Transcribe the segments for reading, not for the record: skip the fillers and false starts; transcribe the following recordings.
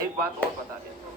एक बात और बता देता हूँ,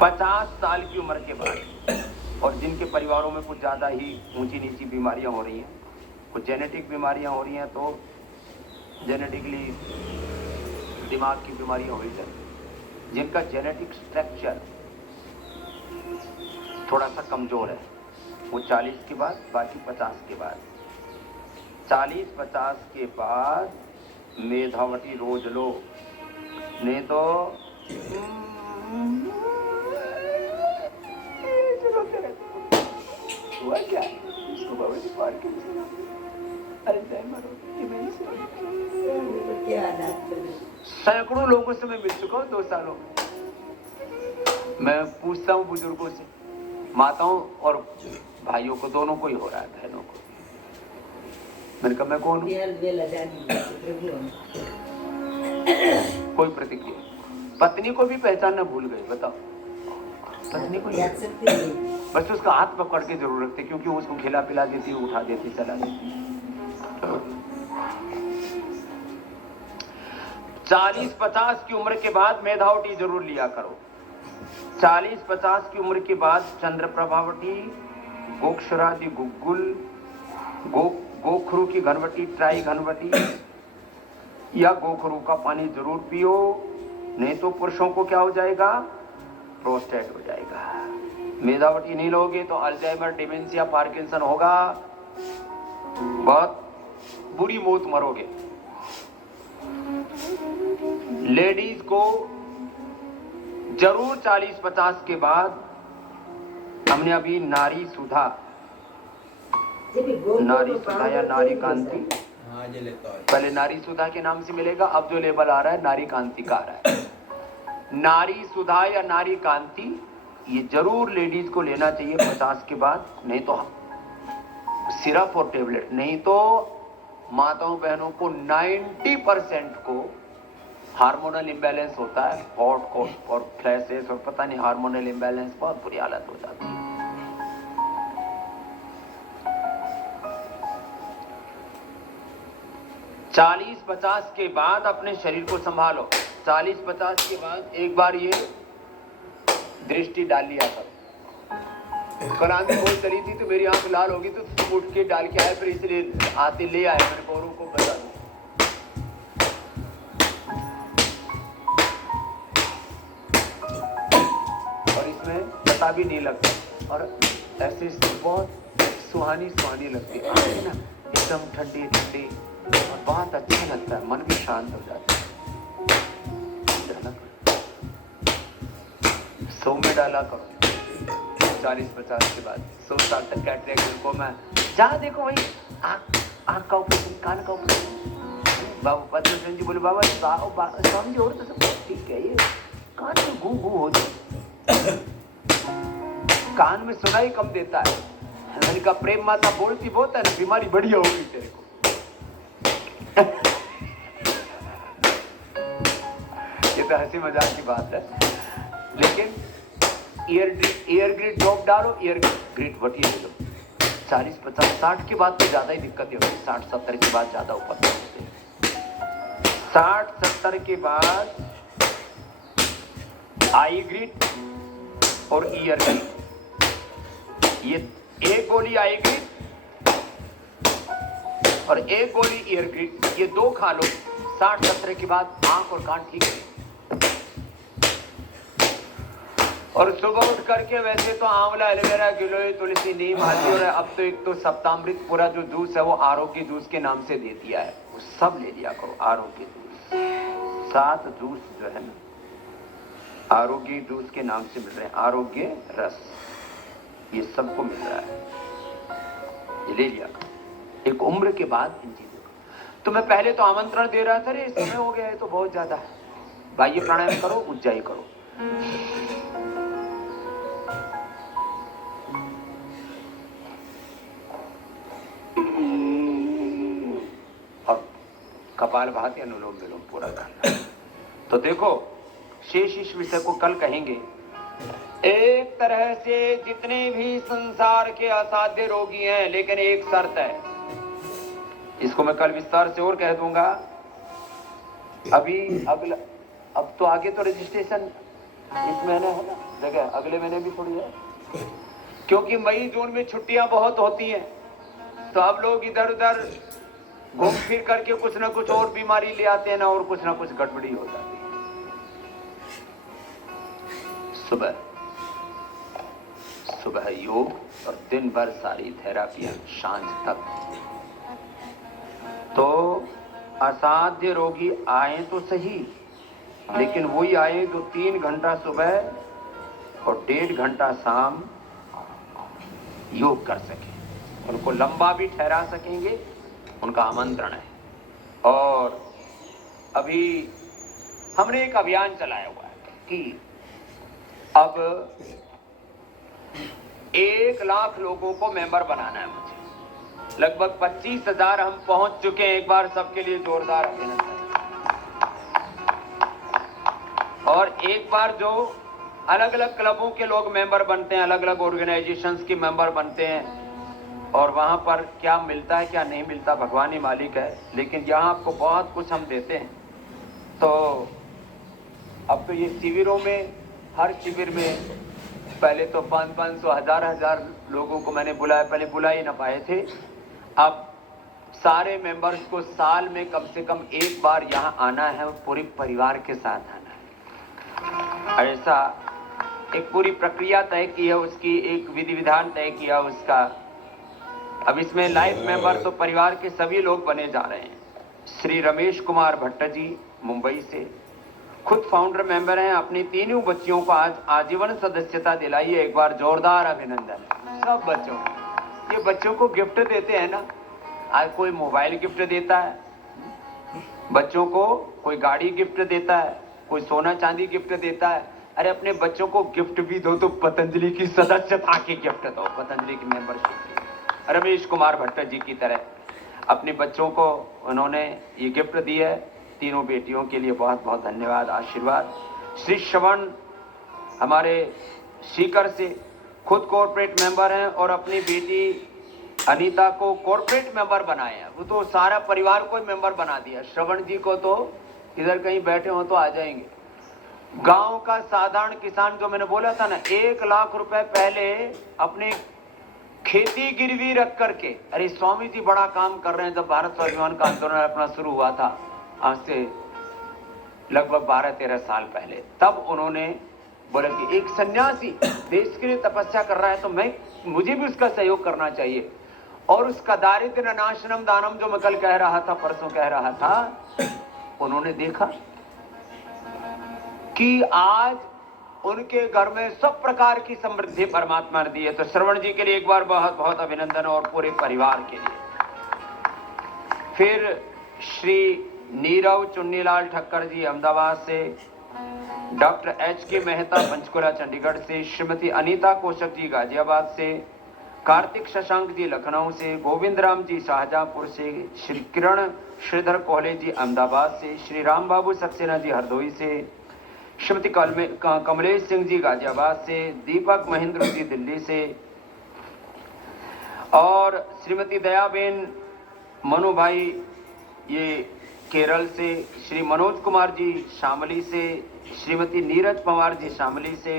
50 साल की उम्र के बाद और जिनके परिवारों में कुछ ज़्यादा ही ऊंची नीची बीमारियां हो रही हैं, कुछ जेनेटिक बीमारियां हो रही हैं, तो जेनेटिकली दिमाग की बीमारियां हो रही हैं, जिनका जेनेटिक स्ट्रक्चर थोड़ा सा कमज़ोर है, वो 40 के बाद, बाकी 50 के बाद। 40-50 के बाद मेधावटी रोज लो, नहीं तो हुआ क्या इसको बाबा जी पार के सैकड़ों लोगों से मैं मिल चुका हूँ 2 सालों में। मैं पूछता हूँ बुजुर्गों से, माताओं और भाइयों को, दोनों को ही हो रहा है, बहनों को। मैंने कहा मैं कौन हूँ? कोई प्रतिक्रिया। पत्नी को भी पहचानना भूल गए, बताओ। पत्नी को बस उसका हाथ पकड़ के जरूर रखते, क्योंकि उसको खिला पिला देती, उठा देती, चला देती। 40-50 की उम्र के बाद मेधावटी जरूर लिया करो। 40-50 की उम्र के बाद चंद्रप्रभावटी, गोक्षरादि गुग्गुल, गोखरू की घनवटी, ट्राई घनवटी या गोखरू का पानी जरूर पियो, नहीं तो पुरुषों को क्या हो जाएगा? प्रोस्टेट हो जाएगा। मेधावटी नहीं लोगे तो अल्जाइमर, डिमेंशिया, पार्किंसन होगा, बहुत बुरी मौत मरोगे। लेडीज को जरूर 40-50 के बाद, हमने अभी नारी सुधा या नारी कांति, पहले नारी सुधा के नाम से मिलेगा, अब जो लेबल आ रहा है नारी कांति का आ रहा है। नारी सुधा या नारी कांति ये जरूर लेडीज को लेना चाहिए 50 के बाद, नहीं तो सिरप और टेबलेट, नहीं तो माताओं बहनों को 90% को हार्मोनल इम्बैलेंस होता है, हॉट कोट और फ्लैशेस और पता नहीं हार्मोनल इम्बैलेंस, बहुत बुरी हालत हो जाती है। चालीस 50 के बाद अपने शरीर को संभालो। 40-50 के बाद एक बार ये दृष्टि डाल लिया करो। कल आंधी बहुत चली थी तो मेरी आंख लाल होगी, तो तुम उठ के डाल के आए, फिर इसलिए आते ले आए, मैंने औरों को बता दूं। और इसमें पता भी नहीं लगता, और ऐसे बहुत सुहानी लगती है ना, एकदम ठंडी ठंडी, और बहुत अच्छा लगता है, मन भी शांत हो जाता है। 100 में डाला करो 40-50 के बाद। 100 साल तक कैटरेक्ट को मैं जहाँ देखो वही आँख का ऑपरेशन, कान का ऑपरेशन। बाबू पद्मसेन जी बोले, बाबा स्वामी जी और तो सब ठीक है, ये कान में गू गू हो जाए, कान में सुनाई कम देता है। मैंने कहा प्रेम माता बोलती बहुत है ना, बीमारी बढ़िया होगी तेरे को। ये तो हंसी मजाक की बात है, लेकिन ईयर ग्रिड ड्रॉप डालो, ईयर ग्रिड वटिया ले लो। 40-50 60 के बाद तो ज्यादा ही दिक्कत होती है, 60-70 के बाद ज्यादा उपद्रव होते हैं। 60-70 के बाद आई ग्रिड और ईयर ग्रिड, ये एक गोली आई ग्रिड और एक गोली ईयर ग्रिड, ये 2 खा लो। 60-70 के बाद आंख और कान ठीक है। और सुबह उठ करके वैसे तो आंवला, एलोवेरा, गिलोय, तुलसी, नीम, हल्दी, और अब तो एक तो सप्तामृत पूरा जो जूस है वो आरोग्य जूस के नाम से दे दिया है, वो सब ले लिया करो। आरोग्य जूस 7 जूस जो है ना आरोग्य जूस के नाम से मिल रहे हैं, आरोग्य रस, ये सबको मिल रहा है, ये ले लिया करो एक उम्र के बाद इन चीजों को। तो मैं पहले तो आमंत्रण दे रहा था, रे समय हो गया है तो बहुत ज्यादा है, बाह्य प्राणायाम करो, उज्जाई करो। कपालभाति, अनुलोम विलोम पूरा करना। तो देखो शेष इस विषय को कल कहेंगे। एक तरह से जितने भी संसार के असाध्य रोगी हैं, लेकिन एक शर्त है, इसको मैं कल विस्तार से और कह दूंगा। अभी अगला, अब तो आगे तो रजिस्ट्रेशन इस महीने है ना, जगह अगले महीने भी थोड़ी है, क्योंकि मई जून में छुट्टियां बहुत होती हैं, तो अब लोग इधर उधर घूम फिर करके कुछ ना कुछ और बीमारी ले आते हैं ना, और कुछ ना कुछ गड़बड़ी हो जाती है। सुबह सुबह योग और दिन भर सारी थेरापियां सांझ तक। तो असाध्य रोगी आए तो सही, लेकिन वही आए जो 3 घंटा सुबह और 1.5 घंटा शाम योग कर सके, उनको लंबा भी ठहरा सकेंगे, उनका आमंत्रण है। और अभी हमने एक अभियान चलाया हुआ है कि अब 1 लाख लोगों को मेंबर बनाना है मुझे। लगभग 25,000 हम पहुंच चुके हैं। एक बार सबके लिए जोरदार अभिनंदन। और एक बार जो अलग अलग क्लबों के लोग मेंबर बनते हैं, अलग अलग ऑर्गेनाइजेशंस के मेंबर बनते हैं, और वहां पर क्या मिलता है क्या नहीं मिलता भगवान ही मालिक है, लेकिन यहां आपको बहुत कुछ हम देते हैं। तो अब तो ये शिविरों में, हर शिविर में पहले तो 500 1000 लोगों को मैंने बुलाया, पहले बुला ही ना पाए थे। अब सारे मेंबर्स को साल में कम से कम एक बार यहाँ आना है और पूरे परिवार के साथ आना है। ऐसा एक पूरी प्रक्रिया तय की है, उसकी एक विधि विधान तय किया उसका। अब इसमें लाइफ मेंबर तो परिवार के सभी लोग बने जा रहे हैं। श्री रमेश कुमार भट्ट जी मुंबई से खुद फाउंडर मेंबर हैं, अपनी 3 बच्चियों को आज आजीवन सदस्यता दिलाई है। एक बार जोरदार अभिनंदन सब बच्चों को। ये बच्चों को गिफ्ट देते हैं ना, आज कोई मोबाइल गिफ्ट देता है बच्चों को, कोई गाड़ी गिफ्ट देता है, कोई सोना चांदी गिफ्ट देता है। अरे अपने बच्चों को गिफ्ट भी दो तो पतंजलि की सदस्यता की गिफ्ट दो, पतंजलि की मेंबरशिप। रमेश कुमार भट्ट जी की तरह अपने बच्चों को उन्होंने ये गिफ्ट दी है। 3 बेटियों के लिए बहुत बहुत धन्यवाद, आशीर्वाद। श्री श्रवण हमारे सीकर से खुद कॉर्पोरेट मेंबर हैं और अपनी बेटी अनीता को कॉर्पोरेट मेंबर बनाए हैं। वो तो सारा परिवार को मेंबर बना दिया। श्रवण जी को तो इधर कहीं बैठे हो तो आ जाएंगे। गांव का साधारण किसान, जो मैंने बोला था ना, 1 लाख रुपए पहले अपने खेती गिरवी रख करके, अरे स्वामी जी बड़ा काम कर रहे हैं। जब भारत स्वाभिमान का आंदोलन अपना शुरू हुआ था आज से लगभग 12-13 साल पहले, तब उन्होंने बोला कि एक सन्यासी देश के लिए तपस्या कर रहा है तो मुझे भी उसका सहयोग करना चाहिए। और उसका दारिद्र्य नाशनम दानम जो मैं कल कह रहा था, परसों कह रहा था, उन्होंने देखा कि आज उनके घर में सब प्रकार की समृद्धि परमात्मा ने दी है। तो श्रवण जी के लिए एक बार बहुत बहुत अभिनंदन, और पूरे परिवार के लिए। फिर श्री नीरव चुन्नीलाल ठक्कर जी अहमदाबाद से, डॉक्टर एच.के. मेहता पंचकुला चंडीगढ़ से, श्रीमती अनीता कोशक जी गाजियाबाद से, कार्तिक शशांक जी लखनऊ से, गोविंद राम जी शाहजहांपुर से, श्री किरण श्रीधर कोहले जी अहमदाबाद से, श्री राम बाबू सक्सेना जी हरदोई से, श्रीमती कमलेश सिंह जी गाजियाबाद से, दीपक महेंद्र जी दिल्ली से, और श्रीमती दयाबेन मनु भाई ये केरल से, श्री मनोज कुमार जी शामली से, श्रीमती नीरज पवार जी शामली से,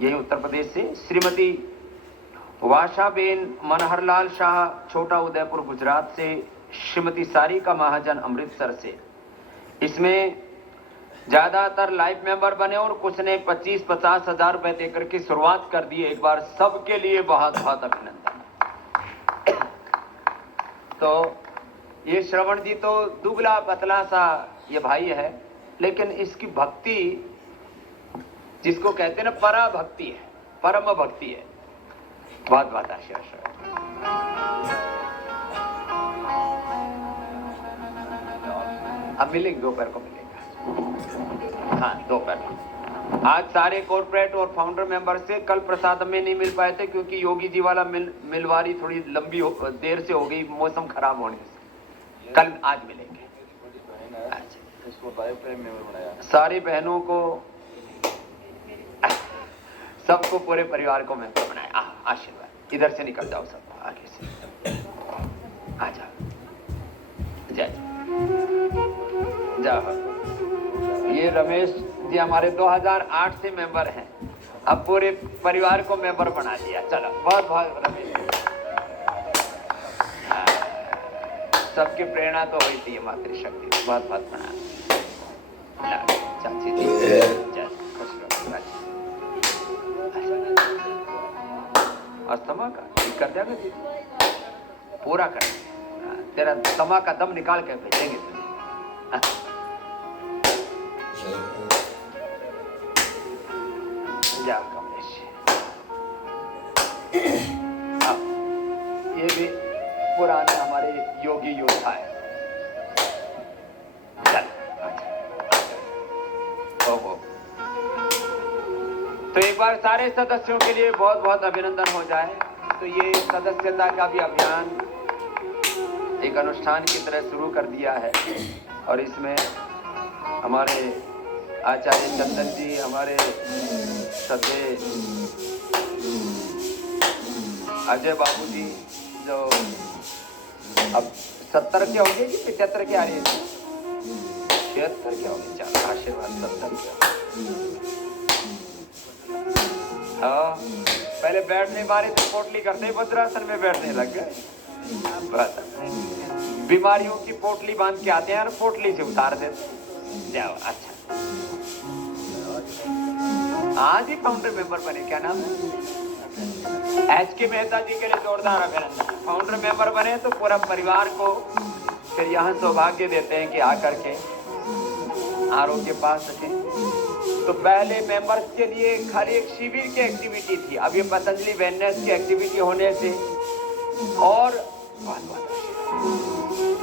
यही उत्तर प्रदेश से, श्रीमती वाशाबेन मनहरलाल शाह छोटा उदयपुर गुजरात से, श्रीमती सारिका महाजन अमृतसर से। इसमें ज्यादातर लाइफ मेंबर बने और कुछ ने 25-50 हजार रुपए देकर के शुरुआत कर दी। एक बार सबके लिए बहुत बहुत अभिनंदन। तो ये श्रवण जी तो दुबला पतला सा ये भाई है, लेकिन इसकी भक्ति जिसको कहते हैं ना, परा भक्ति है, परम भक्ति है। बहुत बहुत आशीर्वाद। अब मिलेंगे, दोपहर को मिलेगा। हाँ, दोपहर को। आज सारे कॉर्पोरेट और फाउंडर मेंबर से, कल प्रसाद में नहीं मिल पाए थे क्योंकि योगी जी वाला मिलवारी थोड़ी लंबी देर से हो गई, मौसम खराब होने से। कल आज मिलेंगे। सारी बहनों को, सबको, पूरे परिवार को मेंबर बनाया। आशीर्वाद। इधर से निकल जाओ सब, आगे से आ जाओ। जय जय। जाओ। ये रमेश जी हमारे 2008 से मेंबर हैं, अब पूरे परिवार को मेंबर बना दिया। चलो बहुत बहुत रमेश जी। सबकी प्रेरणा तो होती है मातृशक्ति। बहुत बहुत प्रणाम चाची जी। अस्थमा का ठीक कर देगा दीदी, पूरा कर। तेरा तमा का दम निकाल के भेजेंगे तुझे। जाओ कमलेश। ये भी पुराने हमारे योगी योद्धा है। तो एक बार सारे सदस्यों के लिए बहुत बहुत अभिनंदन हो जाए। तो ये सदस्यता का भी अभियान एक अनुष्ठान की तरह शुरू कर दिया है और इसमें हमारे आचार्य चंदन जी, हमारे सदे अजय बाबू जी जो अब 70 के होंगे कि 75 के आ रहे हैं, 76 के होंगे। चलो आशीर्वाद 70 के। हाँ पहले बैठने बारे तो पोटली करते, वज्रासन में बैठने लग गए। बीमारियों की पोटली बांध के आते हैं और पोटली से उतार देते। जाओ अच्छा। आज ही फाउंडर मेंबर बने, क्या नाम है? एच.के. मेहता जी के लिए जोरदार अभिनंदन। फाउंडर मेंबर बने तो पूरा परिवार को फिर यहाँ सौभाग्य देते हैं कि आकर के आरोग्य पा सकें। तो पहले मेंबर्स के लिए खाली एक शिविर की एक्टिविटी थी, अब ये पतंजलि वेलनेस की एक्टिविटी होने से और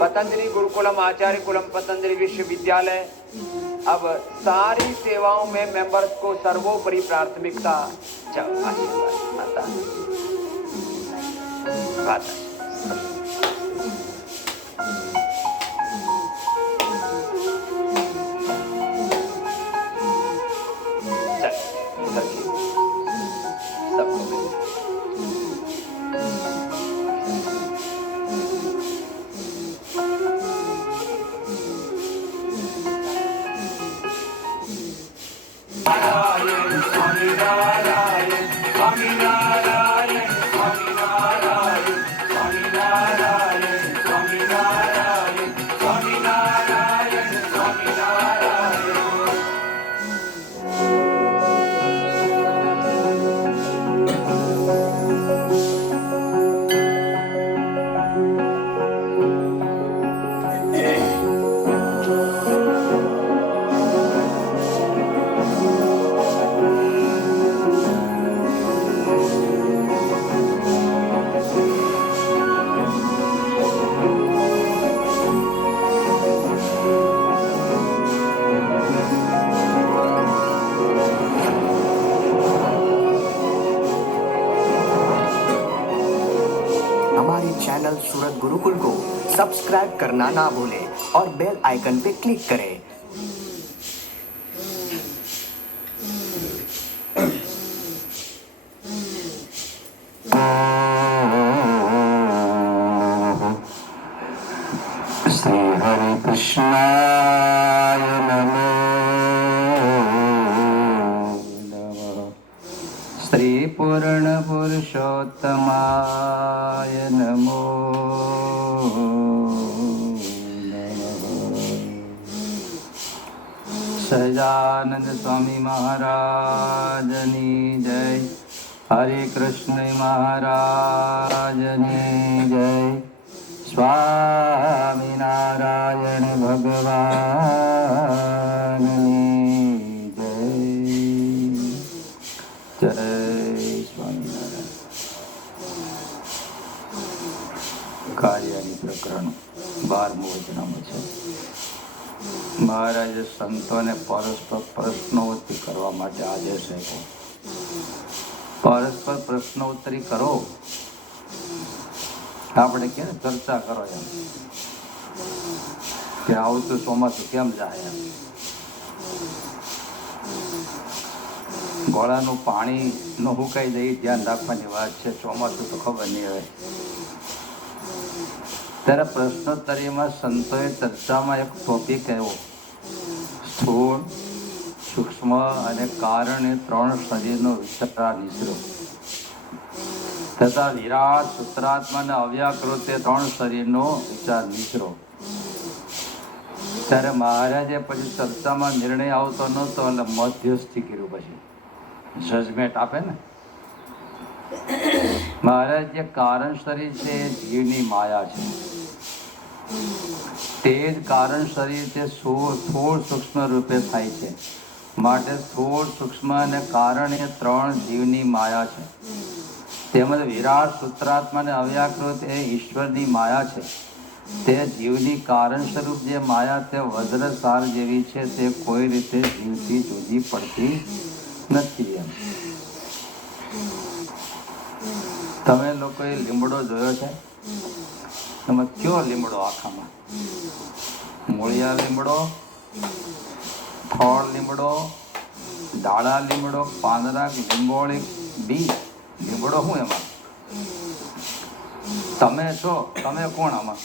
पतंजलि गुरुकुलम आचार्य कुलम पतंजलि विश्वविद्यालय अब सारी सेवाओं में मेंबर्स को सर्वोपरि प्राथमिकता। चैनल सूरत गुरुकुल को सब्सक्राइब करना ना भूलें और बेल आइकन पे क्लिक करें। श्री हरि कृष्णाय नमो श्री पूर्ण पुरुषोत्तमाय नमो सजानंद स्वामी महाराजनी जय। हरे कृष्ण महाराजनी जय। स्वामी नारायण भगवान जय। जय स्वामीनारायण। કાર્યની પ્રકરણ 12મું વચનામું છે। મહારાજે સંતોને પરસ્પર પ્રશ્નોત્તરી કરવા માટે આદેશ આપ્યો। પરસ્પર પ્રશ્નોત્તરી કરો, આપણે કે ચર્ચા કરો એમ કે આવતું ચોમાસું કેમ જાય એમ। ગોળાનું પાણી ન હુકાઈ જાય ધ્યાન રાખવાની વાત છે, ચોમાસું તો ખબર નહીં હોય। ત્યારે પ્રશ્નોત્તરીમાં સંતોએ ચર્ચામાં એક ટોપિક આવ્યો સ્થૂળ સૂક્ષ્મ અને કારણ એ ત્રણ શરીરનો વિચાર નીસર્યો તથા વિરાટ સૂત્રાત્મા અને અવ્યાકૃત એ ત્રણ શરીરનો વિચાર નીસર્યો. ત્યારે મહારાજે પછી ચર્ચામાં નિર્ણય આવતો નહોતો એટલે મધ્યસ્થી કર્યું. પછી જજમેન્ટ આપે ને મહારાજ, જે કારણ શરીર છે એ જીવની માયા છે. તે જ કારણ શરીર તે સ્થૂળ સૂક્ષ્મ રૂપે થાય છે. માટે સ્થૂળ સૂક્ષ્મ અને કારણ એ ત્રણ જીવની માયા છે. તેમજ વિરાટ સૂત્રાત્મા અને અવ્યાકૃત એ ઈશ્વરની માયા છે. તે જીવની કારણ સ્વરૂપ જે માયા તે વજ્રસાર જેવી છે, તે કોઈ રીતે જીવથી જુદી પડતી નથી. એમ તમે લોકોએ લીમડો જોયો છે? તમે કયો લીમડો? આખામાં મૂળિયા લીમડો, થોળ લીમડો, ડાળા લીમડો, પાંદડા, લીંબોળી, બી લીમડો? શું એમાં? તમે છો, તમે કોણ આમાં?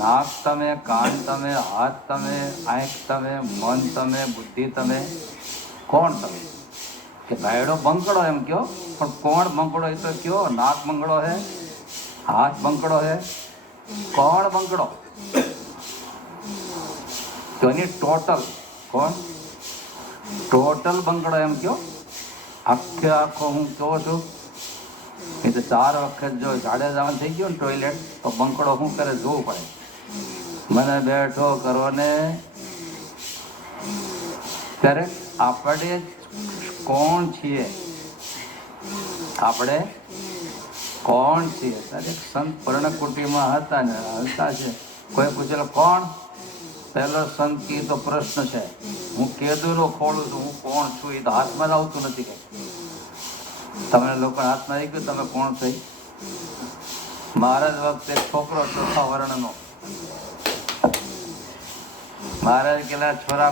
નાક તમે, કાન તમે, હાથ તમે, આંખ તમે, મન તમે, બુદ્ધિ તમે, કોણ તમે? કે ભાઈડો બંકડો એમ કયો, પણ કોણ બંકડો એ તો કયો. નાક બંકડો હે, હાથ બંકડો હે, કોણ બંકડો? તો એની ટોટલ કોણ? ટોટલ બંકડો એમ કયો. આખે આખો હું કહું છું એ તો 4 વખત જો ઝાડે જવાનું થઈ ગયું ને ટોયલેટ, તો બંકડો શું કરે જોવું પડે. મને બેઠો કરો ને ત્યારે આપણે કોણ છીએ? આપણે કોણ છીએ? ત્યારે એક સંત પર્ણકુટીમાં હતા ને હસતા છે. કોઈ પૂછેલો કોણ? પહેલો સંત કી તો પ્રશ્ન છે, હું કેદુરો ખોલું છું, હું કોણ છું? એ તો હાથમાં જ આવતું નથી. કે તમને લોકો હાથમાં આવી ગયું તમે કોણ થઈ? મહારાજ વખતે છોકરો ચોથા વર્ણનો મહારાજ કેલા છોરા